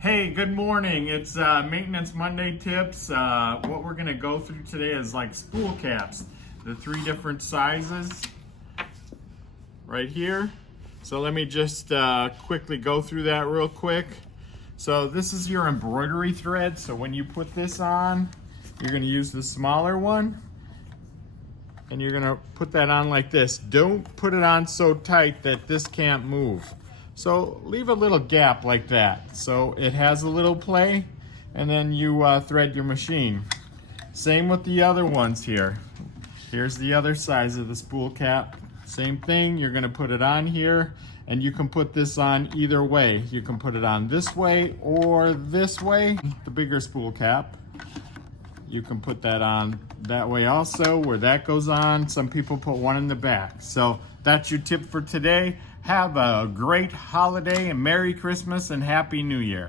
Hey, good morning. It's Maintenance Monday tips. What we're gonna go through today is like spool caps, the three different sizes right here. So let me just quickly go through that real quick. So this is your embroidery thread. So when you put this on, you're gonna use the smaller one and you're gonna put that on like this. Don't put it on so tight that this can't move. So leave a little gap like that so it has a little play, and then you thread your machine. Same with the other ones here. Here's the other size of the spool cap. Same thing, you're gonna put it on here, and you can put this on either way. You can put it on this way or this way, the bigger spool cap. You can put that on that way also, where that goes on. Some people put one in the back. So that's your tip for today. Have a great holiday and Merry Christmas and Happy New Year.